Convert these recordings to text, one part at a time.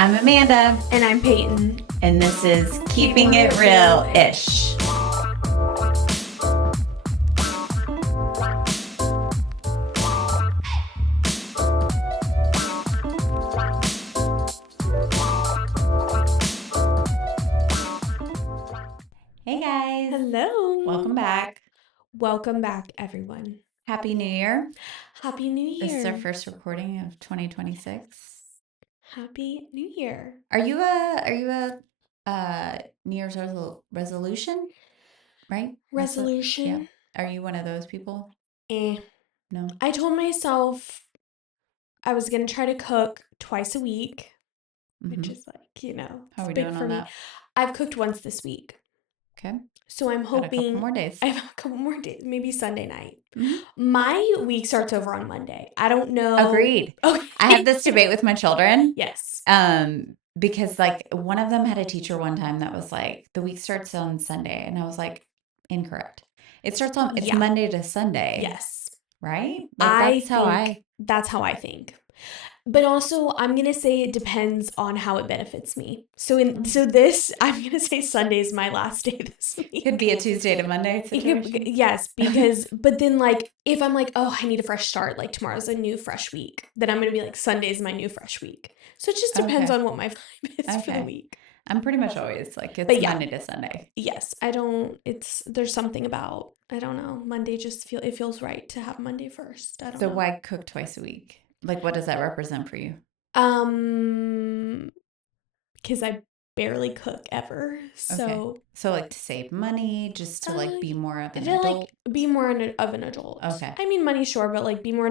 I'm Amanda. And I'm Peyton. And this is Keeping It Real-ish. Hey guys. Hello. Welcome back. Welcome back, everyone. Happy New Year. Happy New Year. This is our first recording of 2026. Happy New Year. Are you a New Year's resolution? Right? Resolution? Yeah. Are you one of those people? No. I told myself I was going to try to cook twice a week, which is how are we big doing for on me. that? I've cooked once this week. Okay. So I'm hoping Got a couple more days. I have a couple more days, maybe Sunday night. Mm-hmm. My week starts over on Monday. I don't know. Agreed. Okay. I have this debate with my children. Yes. Because like one of them had a teacher one time that was like, the week starts on Sunday. And I was like, incorrect. It's Monday to Sunday. Yes. Right? Like that's how I think. But also, I'm going to say it depends on how it benefits me. So I'm going to say Sunday is my last day this week. Could be a Tuesday to Monday situation. Yes, because, but then like, if I'm like, oh, I need a fresh start, like tomorrow's a new fresh week, then I'm going to be like, Sunday's my new fresh week. So it just depends on what my vibe is for the week. I'm pretty much always like, it's Monday to Sunday. Yes, there's something about, I don't know, Monday it feels right to have Monday first. I don't know. So why cook twice a week? Like, what does that represent for you? Because I barely cook ever. So okay. So like to save money, just to like be more of an adult? Like be more of an adult. Okay. I mean, money, sure, but like be more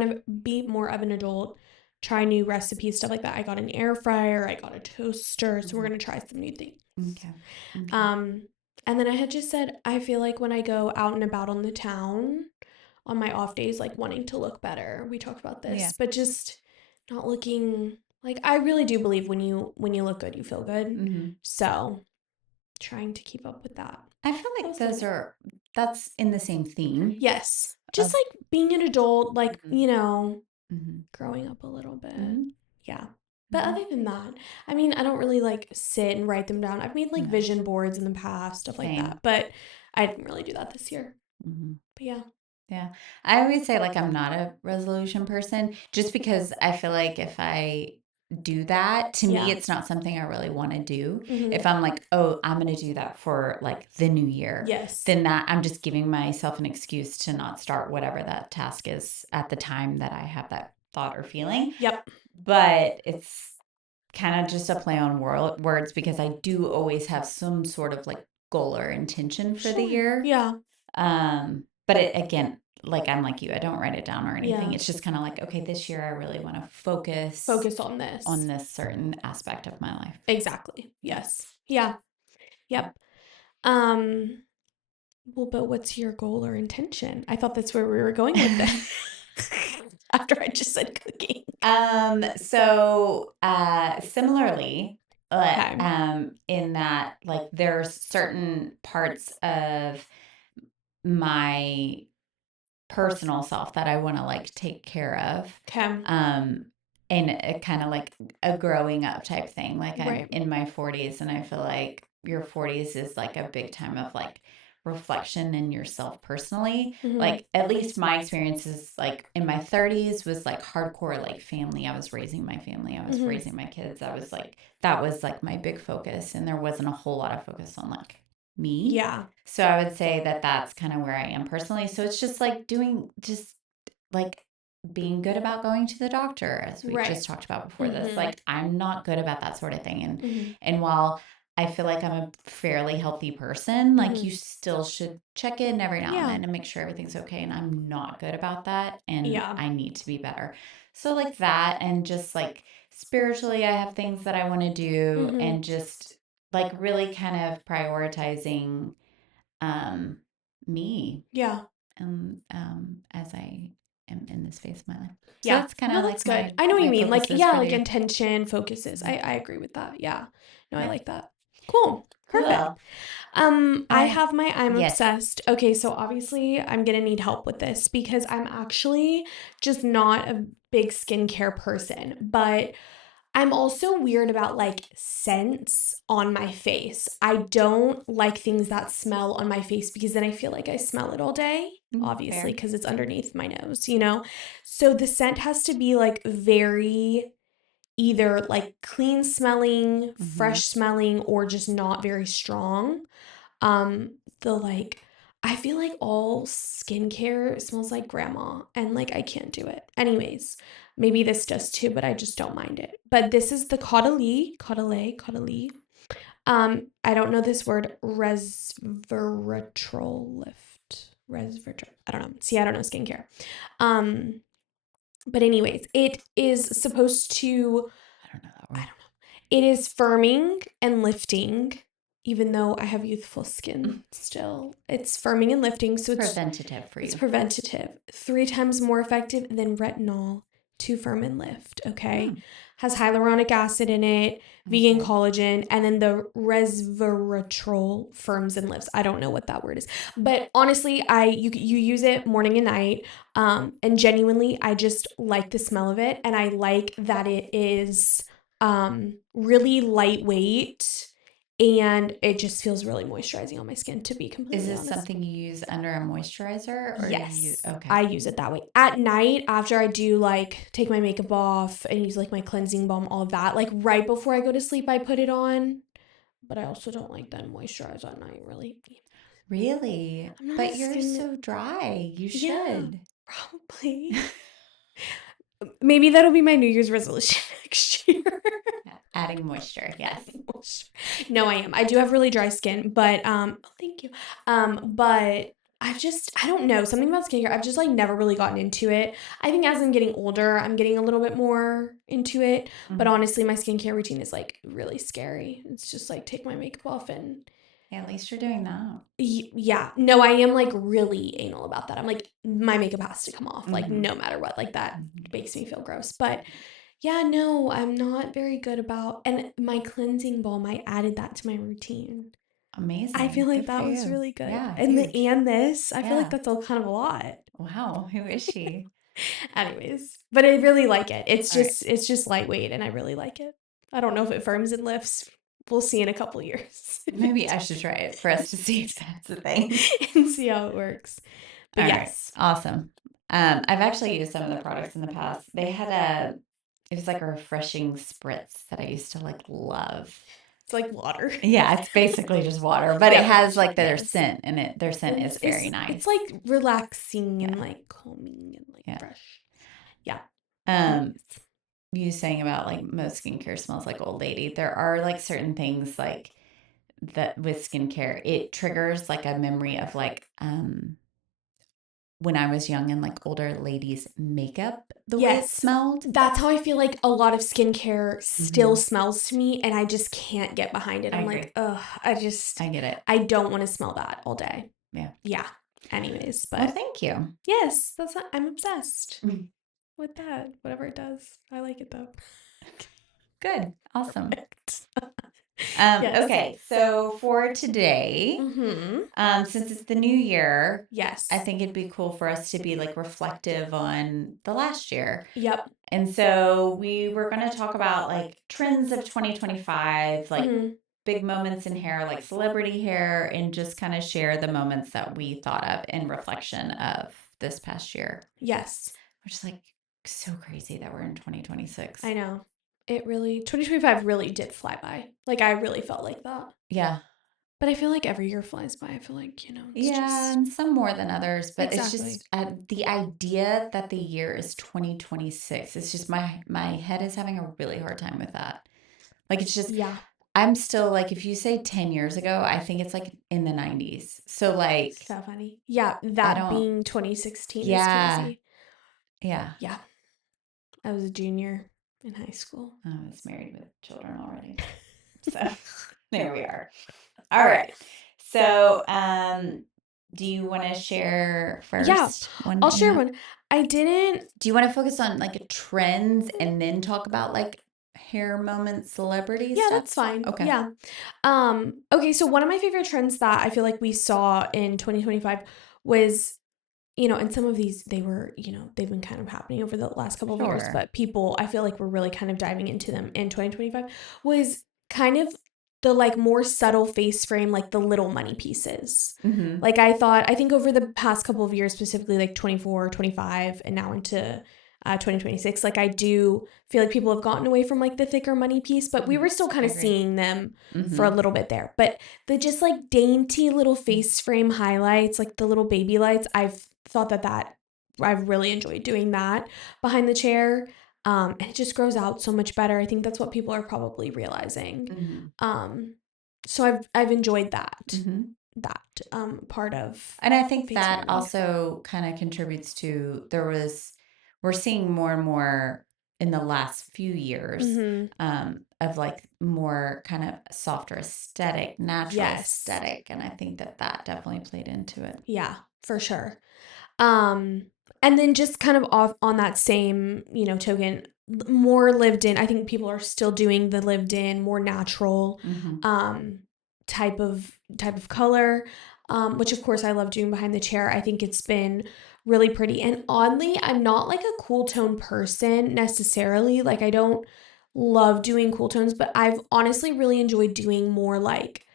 of an adult. Try new recipes, stuff like that. I got an air fryer. I got a toaster. So we're going to try some new things. Okay. And then I had just said, I feel like when I go out and about on the town on my off days, like wanting to look better. We talked about this, but just not looking like, I really do believe when you look good, you feel good. Mm-hmm. So trying to keep up with that. I feel like that's in the same theme. Yes. Just like being an adult, like, growing up a little bit. Mm-hmm. Yeah. But other than that, I mean, I don't really like sit and write them down. I've made like vision boards in the past, stuff like that. But I didn't really do that this year. Mm-hmm. But yeah. Yeah. I always say like I'm not a resolution person just because I feel like if I do that, to me it's not something I really want to do. Mm-hmm. If I'm like, oh, I'm going to do that for like the new year, then that I'm just giving myself an excuse to not start whatever that task is at the time that I have that thought or feeling. Yep. But it's kind of just a play on words because I do always have some sort of like goal or intention for the year. Yeah. But again, like I'm like you, I don't write it down or anything. Yeah. It's just kind of like, okay, this year I really want to focus on this certain aspect of my life. Exactly. Yes. Yeah. Yep. Well, but what's your goal or intention? I thought that's where we were going with this. After I just said cooking. So similarly, in that like there's certain parts of my personal self that I want to like take care of. Okay. And kind of like a growing up type thing. Like I'm in my 40s and I feel like your 40s is like a big time of like reflection in yourself personally. Mm-hmm. Like at least my experiences like in my 30s was like hardcore like family. I was raising my family. I was raising my kids. That was like my big focus, and there wasn't a whole lot of focus on like me. Yeah. So I would say that that's kind of where I am personally. So it's just like being good about going to the doctor, as we just talked about before this. Like I'm not good about that sort of thing. And while I feel like I'm a fairly healthy person, like you still should check in every now and then and make sure everything's okay. And I'm not good about that. And I need to be better. So like that, and just like spiritually, I have things that I want to do, and just like really kind of prioritizing me. Yeah. As I am in this phase of my life. So yeah. that's kind of like that's good. I know what you mean. Like, like intention, focuses. I agree with that. Yeah. No, I like that. Cool. Perfect. I have my I'm obsessed. Okay, so obviously I'm going to need help with this because I'm actually just not a big skincare person, but I'm also weird about like scents on my face. I don't like things that smell on my face because then I feel like I smell it all day, obviously, because it's underneath my nose, you know? So the scent has to be like very either like clean smelling, fresh smelling, or just not very strong. The like, I feel like all skincare smells like grandma and like I can't do it. Anyways, maybe this does too, but I just don't mind it. But this is the Caudalie. I don't know this word, resveratrol-lift. Resveratrol. I don't know. See, I don't know skincare. But anyways, it is supposed to, I don't know that word. it is firming and lifting, even though I have youthful skin still. It's firming and lifting, so it's preventative for you. It's preventative. 3 times more effective than retinol to firm and lift, okay? Has hyaluronic acid in it, vegan collagen, and then the resveratrol firms and lifts. I don't know what that word is. But honestly, you use it morning and night. And genuinely, I just like the smell of it. And I like that it is really lightweight. And it just feels really moisturizing on my skin, to be completely honest. Is this something you use under a moisturizer? Or yes. Okay. I use it that way. At night, after I do like take my makeup off and use like my cleansing balm, all of that, like right before I go to sleep, I put it on. But I also don't like that moisturize at night, really. Really? But you're so dry. You should. Yeah, probably. Maybe that'll be my New Year's resolution next year. Adding moisture, yes. No, I am. I do have really dry skin, but thank you. But I don't know, something about skincare. I've just like never really gotten into it. I think as I'm getting older, I'm getting a little bit more into it. But honestly, my skincare routine is like really scary. It's just like take my makeup off and at least you're doing that. Yeah. No, I am like really anal about that. I'm like, my makeup has to come off, like no matter what. Like that makes me feel gross. But yeah, no, I'm not very good about, and my cleansing balm, I added that to my routine. Amazing. I feel like good that was really good. Yeah, and this, I feel like that's all kind of a lot. Wow, who is she? Anyways, but I really like it. It's just lightweight and I really like it. I don't know if it firms and lifts. We'll see in a couple years. Maybe I should try it for us to see if that's a thing. and see how it works. But yes. Right. Awesome. I've actually used some of the products in the past. They had it was like a refreshing spritz that I used to like love. It's like water. Yeah, it's basically just water, but it has like their scent in it. Their scent is very nice. It's like relaxing and like calming and like fresh. Yeah. You saying about like most skincare smells like old lady. There are like certain things like that with skincare, it triggers like a memory of like when I was young and like older ladies' makeup, the way it smelled. That's how I feel like a lot of skincare still smells to me, and I just can't get behind it. I'm like, ugh, I get it. I don't want to smell that all day. Yeah. Yeah. Anyways, but well, thank you. Yes, I'm obsessed with that. Whatever it does, I like it though. Good. Awesome. Okay, so for today, since it's the new year, I think it'd be cool for us to be like reflective on the last year. Yep. And so we were going to talk about like trends of 2025, like big moments in hair, like celebrity hair, and just kind of share the moments that we thought of in reflection of this past year. Yes. Which is like so crazy that we're in 2026. I know. It really, 2025 really did fly by. Like, I really felt like that. Yeah. But I feel like every year flies by. I feel like, it's just... and some more than others. But it's just the idea that the year is 2026. It's just my head is having a really hard time with that. Like, it's just... Yeah. I'm still, like, if you say 10 years ago, I think it's, like, in the 90s. So, like... So funny. Yeah, that being 2016 is crazy. Yeah. Yeah. I was a junior in high school. I was married with children already. So there we are. All right. So do you want to share first? Yeah, I'll share one. I didn't. Do you want to focus on like trends and then talk about like hair moments, celebrities? Yeah, that's fine. Okay. Yeah. Okay, so one of my favorite trends that I feel like we saw in 2025 was and some of these, they've been kind of happening over the last couple of years, but people, I feel like we're really kind of diving into them in 2025, was kind of the like more subtle face frame, like the little money pieces. Like I think over the past couple of years, specifically like 24, 25, and now into 2026, like I do feel like people have gotten away from like the thicker money piece, but we were still kind of seeing them for a little bit there. But the just like dainty little face frame highlights, like the little baby lights, I've thought that I've really enjoyed doing that behind the chair. And it just grows out so much better. I think that's what people are probably realizing. So I've enjoyed that part of, and I think that framing. also kind of contributes to we're seeing more and more in the last few years of like more kind of softer aesthetic, natural aesthetic, and I think that definitely played into it. Yeah, for sure. And then just kind of off on that same, token, more lived in. I think people are still doing the lived in, more natural type of color, which of course I love doing behind the chair. I think it's been really pretty. And oddly, I'm not like a cool tone person necessarily. Like I don't love doing cool tones, but I've honestly really enjoyed doing more like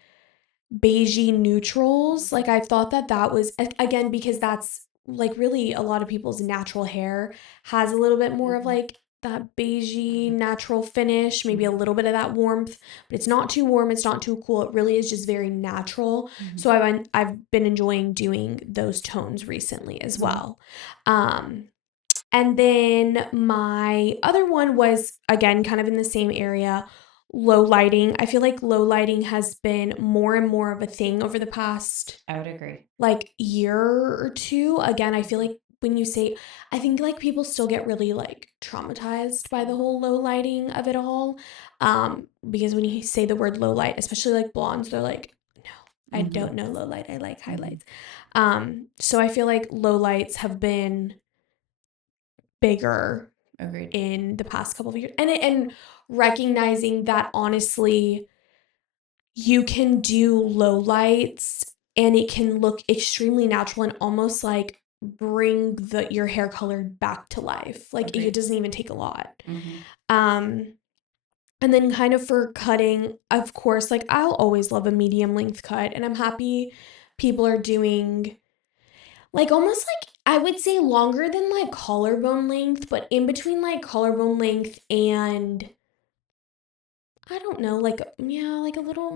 beigey neutrals. Like I've thought that was, again, because that's like really a lot of people's natural hair has a little bit more of like that beigey natural finish, maybe a little bit of that warmth, but it's not too warm, it's not too cool. It really is just very natural. So I've been enjoying doing those tones recently as well. And then my other one was, again, kind of in the same area, low lighting. I feel like low lighting has been more and more of a thing over the past, I would agree, like year or two. Again, I feel like when you say, I think like people still get really like traumatized by the whole low lighting of it all. Because when you say the word low light, especially like blondes, they're like, no, I don't know low light. I like highlights. So I feel like low lights have been bigger in the past couple of years, and recognizing that honestly you can do low lights and it can look extremely natural and almost like bring your hair color back to life. Like it doesn't even take a lot. And then kind of for cutting, of course, like I'll always love a medium length cut, and I'm happy people are doing like almost like I would say longer than like collarbone length, but in between like collarbone length and I don't know, like like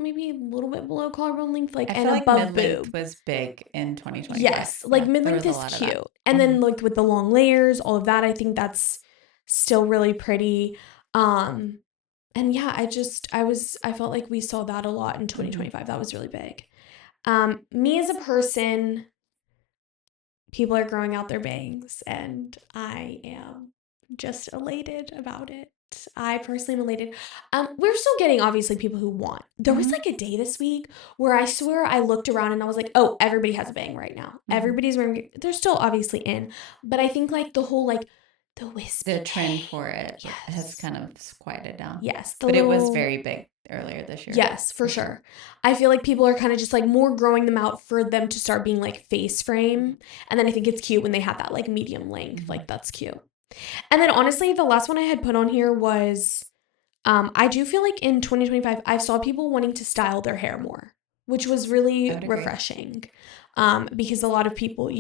maybe a little bit below collarbone length, like I and feel like above mid-length boob was big in 2025. Yes, like mid-length is cute. And then like with the long layers, all of that, I think that's still really pretty. And yeah, I felt like we saw that a lot in 2025. That was really big. Me as a person, people are growing out their bangs, and I am just elated about it. I personally am elated. We're still getting obviously people who want. There was like a day this week where I swear I looked around and I was like, oh, everybody has a bang right now. Everybody's wearing. They're still obviously in, but I think like the whole like the wispy the trend for it yes. has kind of quieted down. Yes, but it was very big earlier this year. Yes, for sure. I feel like people are kind of just like more growing them out for them to start being like face frame. And then I think it's cute when they have that like medium length. Like that's cute. And then honestly, the last one I had put on here was I do feel like in 2025, I saw people wanting to style their hair more, which was really refreshing. Because a lot of people,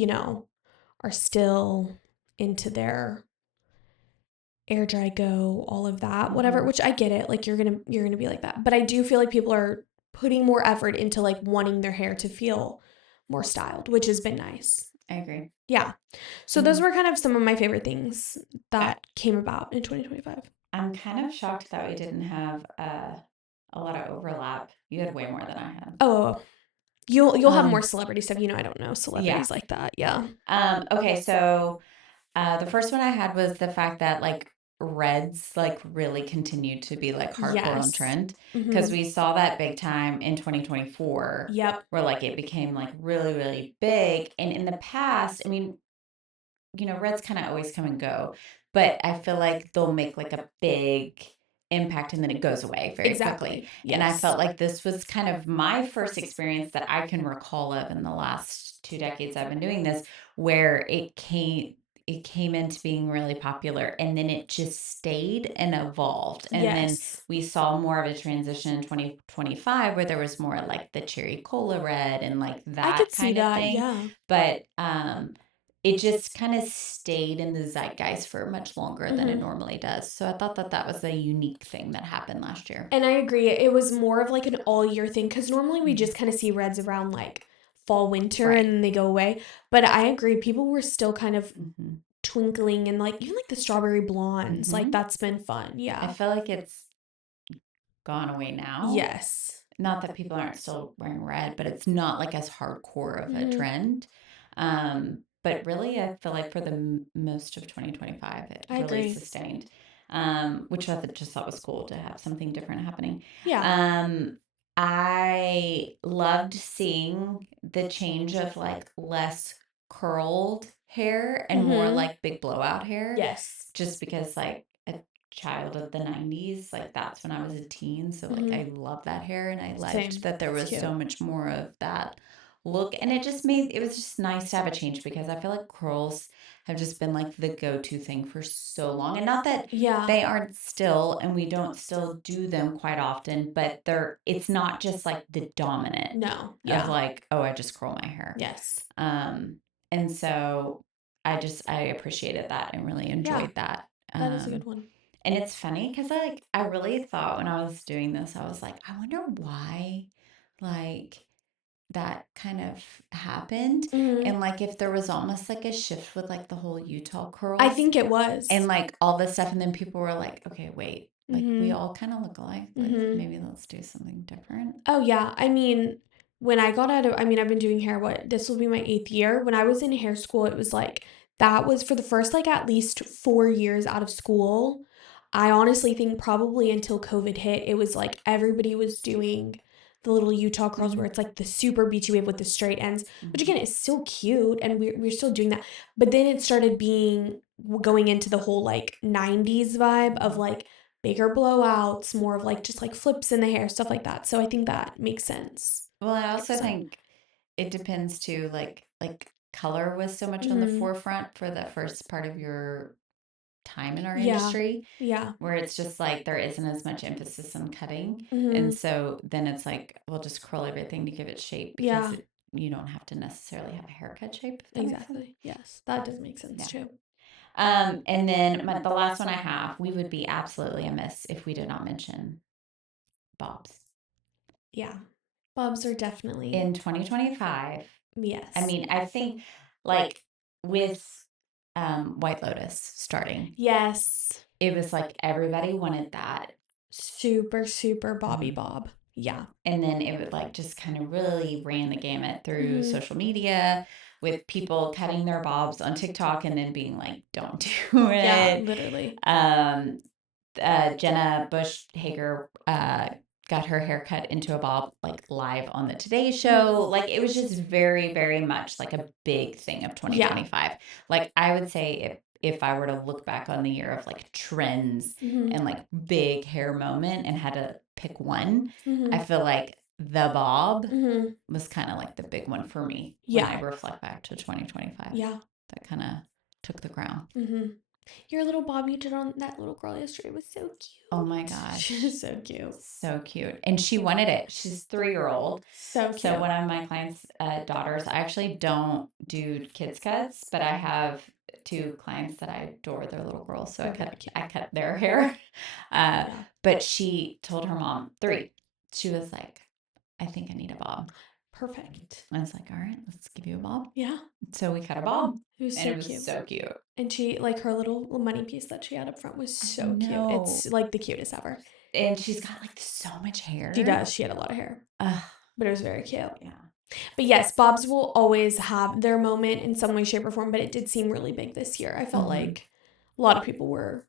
are still into their air dry go, all of that, whatever, which I get it. Like you're going to be like that. But I do feel like people are putting more effort into like wanting their hair to feel more styled, which has been nice. I agree. Yeah. So those were kind of some of my favorite things that came about in 2025. I'm kind of shocked that we didn't have a lot of overlap. You had way more than I had. Oh, you'll have more celebrity stuff. I don't know celebrities like that. Yeah. Okay, so the first one I had was the fact that like reds like really continued to be like hardcore on trend because we saw that big time in 2024. Yep. Where like it became like really, really big. And in the past, I mean, reds kind of always come and go, but I feel like they'll make like a big impact and then it goes away very quickly. Yes. And I felt like this was kind of my first experience that I can recall of in the last 2 decades I've been doing this, where it came into being really popular, and then it just stayed and evolved. And then we saw more of a transition in 2025 where there was more like the cherry cola red and like that kind of thing. Yeah. But it just kind of stayed in the zeitgeist for much longer than it normally does. So I thought that was a unique thing that happened last year. And I agree. It was more of like an all year thing because normally we just kind of see reds around like fall, winter, and then they go away. But I agree. People were still kind of twinkling and like even like the strawberry blondes. Like that's been fun. Yeah. I feel like it's gone away now. Yes. Not that people aren't still wearing red, but it's not like as hardcore of a trend. But really, I feel like for the most of 2025, it really sustained, which I just thought was cool to have something different happening. Yeah. I loved seeing the change of like less curled hair and more like big blowout hair. Yes. Just because like a child of the 90s, like that's when I was a teen, so like I love that hair, and I liked that there was so much more of that look, and it was just nice to have a change because I feel like curls have just been like the go-to thing for so long, and not that they aren't still, and we don't still do them quite often, but it's not just like the dominant of like, oh, I just curl my hair. Yes. And so I appreciated that and really enjoyed that. That is a good one. And it's funny because I really thought when I was doing this, I was like, I wonder why like that kind of happened. And like if there was almost like a shift with like the whole Utah curls. I think it was. And like all this stuff. And then people were like, okay, wait, like we all kind of look alike. Like maybe let's do something different. Oh, yeah. I mean, when I got I've been doing hair, this will be my 8th year. When I was in hair school, it was like, that was for the first like at least 4 years out of school. I honestly think probably until COVID hit, it was like everybody was doing the little Utah curls where it's like the super beachy wave with the straight ends, which again is still cute, and we're still doing that. But then it started going into the whole like 90s vibe of like bigger blowouts, more of like just like flips in the hair, stuff like that. So I think that makes sense. Well, I also think it depends too, like color was so much on the forefront for the first part of your time in our industry. Yeah. Where it's just like there isn't as much emphasis on cutting. And so then it's like, we'll just curl everything to give it shape because you don't have to necessarily have a haircut shape. Exactly. Yes. That does make sense too. And then the last one I have, we would be absolutely amiss if we did not mention bobs. Yeah. Bobs are definitely. In 2025. Yes. I mean, I think like with White Lotus starting. Yes. It was like everybody wanted that. Super, super bobby bob. Yeah. And then it would like just kind of really ran the gamut through social media with people cutting their bobs on TikTok and then being like, don't do it. Yeah, literally. Jenna Bush Hager got her hair cut into a bob like live on the Today Show. Like it was just very, very much like a big thing of 2025. Like I would say if I were to look back on the year of like trends and like big hair moment and had to pick one, I feel like the bob was kind of like the big one for me when I reflect back to 2025. Yeah. That kind of took the crown. Your little bob you did on that little girl yesterday was so cute. Oh my gosh. She's so cute. So cute. And she wanted it. She's 3-year-old. So cute. So one of my clients' daughters, I actually don't do kids cuts, but I have 2 clients that I adore their little girls. So I cut their hair. But she told her mom, 3. She was like, I think I need a bob. Perfect. I was like, all right, let's give you a bob. Yeah. So we cut a bob. It was and it was so cute. And she, like, her little money piece that she had up front was so cute. It's like the cutest ever. And she's got like so much hair. She does. She had a lot of hair. But it was very cute. Yeah. But yes, bobs will always have their moment in some way, shape, or form. But it did seem really big this year. I felt like a lot of people were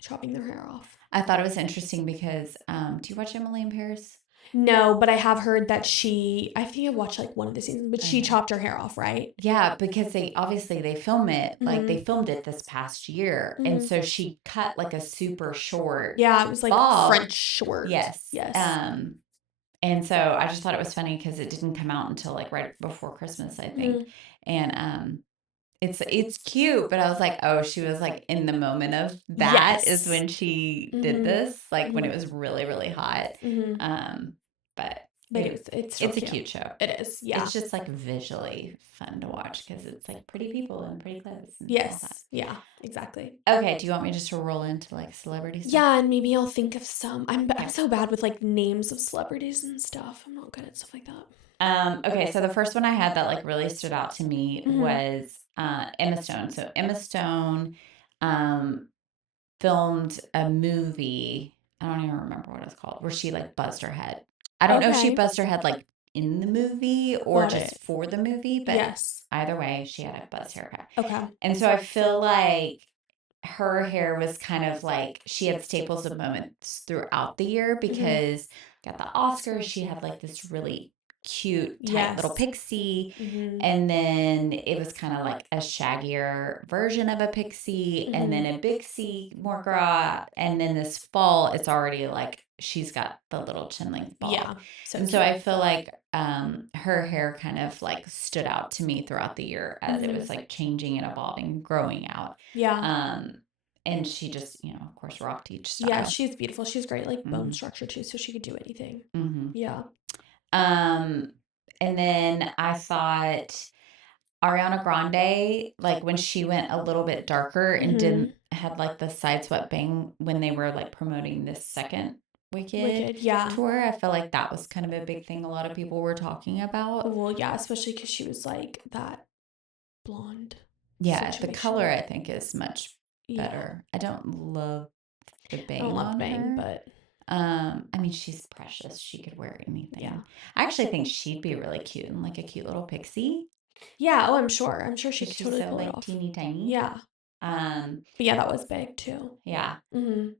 chopping their hair off. I thought it was interesting because, do you watch Emily in Paris? No, but I have heard that I think I watched like one of the seasons, but she chopped her hair off, right? Yeah, because they film it, like they filmed it this past year. And so she cut like a super short. Yeah, it was like bob. French short. Yes. Yes. And so I just thought it was funny because it didn't come out until like right before Christmas, I think. And it's cute, but I was like, oh, she was like in the moment of that is Yes. when she did this, like when it was really, really hot. But it's still it's a cute. cute show. It is, yeah. It's just like visually fun to watch because it's like pretty people and pretty clothes and all that. Yes, yeah, exactly. Okay, do you want me just to roll into like celebrity stuff? Yeah, and maybe I'll think of some. I'm so bad with like names of celebrities and stuff. I'm not good at stuff like that. Okay, so the first one I had that like really stood out to me was Emma Stone. So Emma Stone filmed a movie. I don't even remember what it's called, where she like buzzed her head. I don't know if she buzzed her head like in the movie or just for the movie, but either way, she had a buzzed haircut. Okay. And so I feel like her hair was kind of like she had staples of moments throughout the year because got the Oscars, she had like this really cute tight little pixie, and then it was kind of like a shaggier version of a pixie, and then a big C more gras, and then this fall it's already like she's got the little chin length bob. Yeah. And so I feel like her hair kind of like stood out to me throughout the year as it was like changing and evolving, growing out. Yeah. And she just, of course, rocked each style. Yeah, she's beautiful. She's great, like bone structure too, so she could do anything. Yeah. And then I thought Ariana Grande, like when she went a little bit darker and didn't had like the side swept bang when they were like promoting this second Wicked tour. I feel like that was kind of a big thing a lot of people were talking about. Well, yeah, especially because she was like that blonde. Yeah, the color I think is much better. I don't love the bang. I don't love on bang, her. but I mean, she's precious. She could wear anything. Yeah. I actually think she'd be really cute and like a cute little pixie. Yeah, oh, I'm sure. I'm sure she could She's totally so pull it like off. teeny tiny. Yeah. But yeah, that was big too. Yeah. And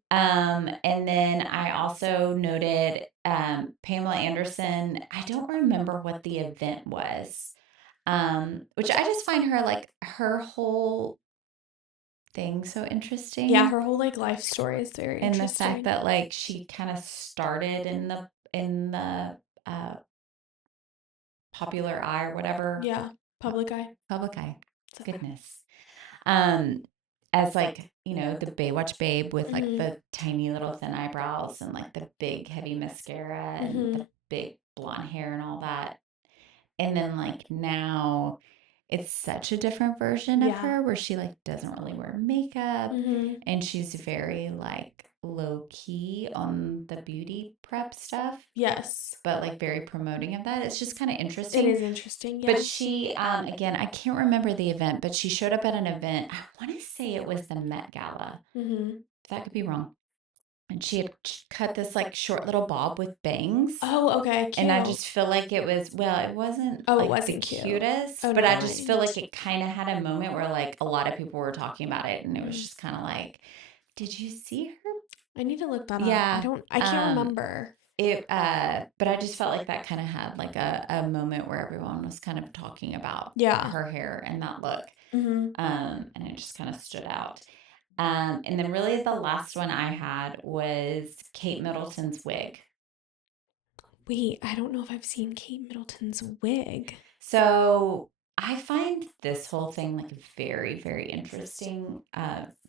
then I also noted Pamela Anderson. I don't remember what the event was. Which I just find her like her whole thing so interesting. Yeah, her whole like life story is very interesting. And the fact that like she kind of started in the popular eye or whatever. Yeah, public eye. Public eye. Goodness. As like, the Baywatch babe with like the tiny little thin eyebrows and like the big heavy mascara and the big blonde hair and all that. And then like now it's such a different version of her where she like doesn't really wear makeup and she's very like low key on the beauty prep stuff. Yes. But like very promoting of that. It's just kind of interesting. It is interesting. Yeah. But she, again, I can't remember the event, but she showed up at an event. I want to say it was the Met Gala. That could be wrong. And she had cut this like short little bob with bangs. Oh, okay. Cute. And I just feel like it was, well, it wasn't like the cutest, but I just feel like it kind of had a moment where like a lot of people were talking about it and it was just kind of like, did you see her? I need to look that up. Yeah. I can't remember. But I just felt like that kind of had like a moment where everyone was kind of talking about her hair and that look. And it just kind of stood out. And then really the last one I had was Kate Middleton's wig. Wait, I don't know if I've seen Kate Middleton's wig. So I find this whole thing like very, very interesting.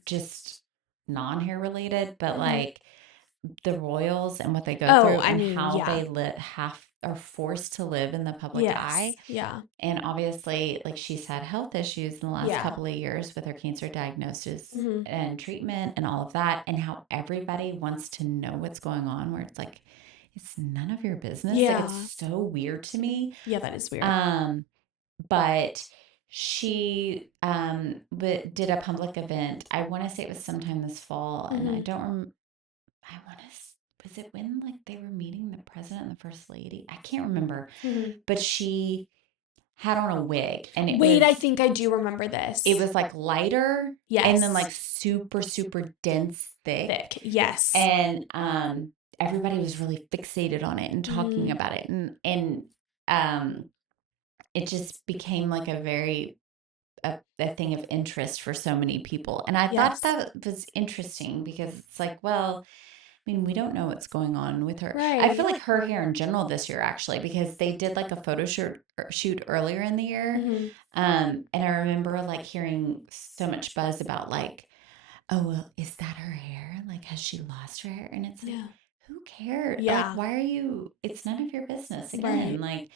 Just non-hair related, but like the royals and what they go through and how they are forced to live in the public eye. Yeah. And obviously, like she's had health issues in the last couple of years with her cancer diagnosis and treatment and all of that, and how everybody wants to know what's going on, where it's like, it's none of your business. Yeah. Like, it's so weird to me. Yeah, that is weird. But she did a public event. I want to say it was sometime this fall, and I don't remember. I want to. Was it when like they were meeting the president and the first lady? I can't remember. But she had on a wig, and I think I do remember this. It was like lighter, and then like super super dense thick. Yes. And everybody was really fixated on it and talking about it, and it just became like a very a thing of interest for so many people. And I thought that was interesting because it's like, well, mean, we don't know what's going on with her. I Right. feel like her hair in general this year, actually, because they did like a photo shoot earlier in the year. And I remember like hearing so much buzz about like, oh, well, is that her hair? Like, has she lost her hair? And it's like, Yeah. who cares? Like, Yeah. why are you? It's none of your business again. Right. Like,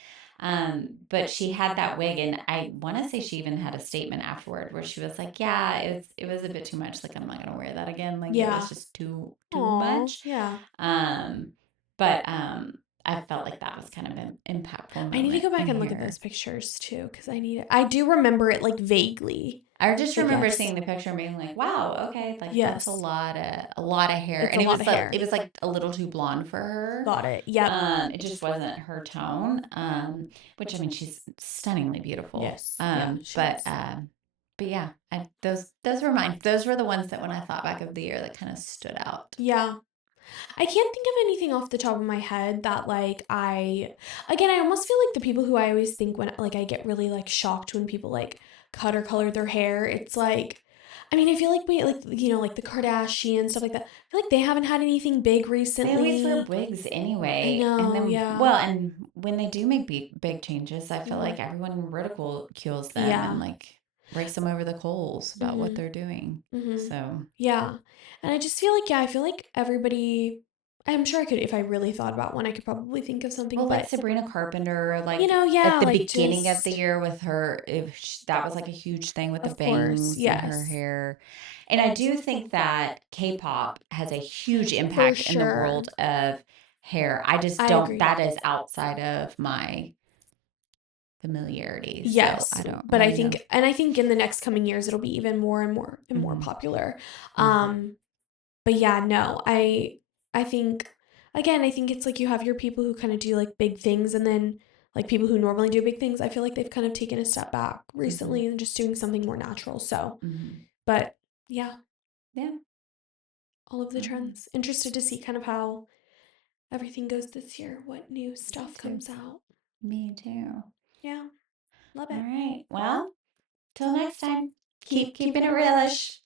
but she had that wig, and I want to say she even had a statement afterward where she was like, yeah, it was a bit too much. Like, I'm not gonna wear that again. Like, it was Yeah. just too Aw. much. Yeah. Um, but I felt like that was kind of an impactful I need to moment go back in and look at here. those pictures too, because I do remember it like vaguely. I just But remember yes. seeing the picture and being like, "Wow, okay, like that's Yes. a lot of hair." It's And a it lot was of hair. it was like a little too blonde for her. Got it. Yep. It just wasn't her tone. Which I mean, she's stunningly beautiful. Yes. Yeah, she is. But yeah, those were mine. Those were the ones that when I thought back of the year that kind of stood out. Yeah. I can't think of anything off the top of my head that like again, I almost feel like the people who I always think when like I get really like shocked when people like cut or color their hair. It's like, I mean, I feel like we like like the Kardashians stuff like that. I feel like they haven't had anything big They recently. always wear wigs anyway. I know, And then, yeah. well, and when they do make big changes, I feel like Mhm. everyone ridicules them Yeah. and like rakes them over the coals about what Mhm. they're doing. Mhm. So, Yeah. And I just feel like I feel like everybody. I'm sure I could if I really thought about one. I could probably think of something, well, like but Sabrina Carpenter, like yeah, at the like beginning of the just year with her, that was like a huge thing with the of course, bangs and her yes, hair. And I do think that K-pop has a huge for impact in the sure. world of hair. I just I don't, agree. that is outside of my familiarity. So Yes, I don't but really know. I think in the next coming years it'll be even more and more and more popular. But yeah, no, I think again, I think it's like you have your people who kind of do like big things and then like people who normally do big things. I feel like they've kind of taken a step back recently and just doing something more natural. So, but yeah, Yeah. all of the trends. Interested to see kind of how everything goes this year, what new stuff comes out. Me too. Yeah, love All it. right. Well, till next time, keep keeping it realish.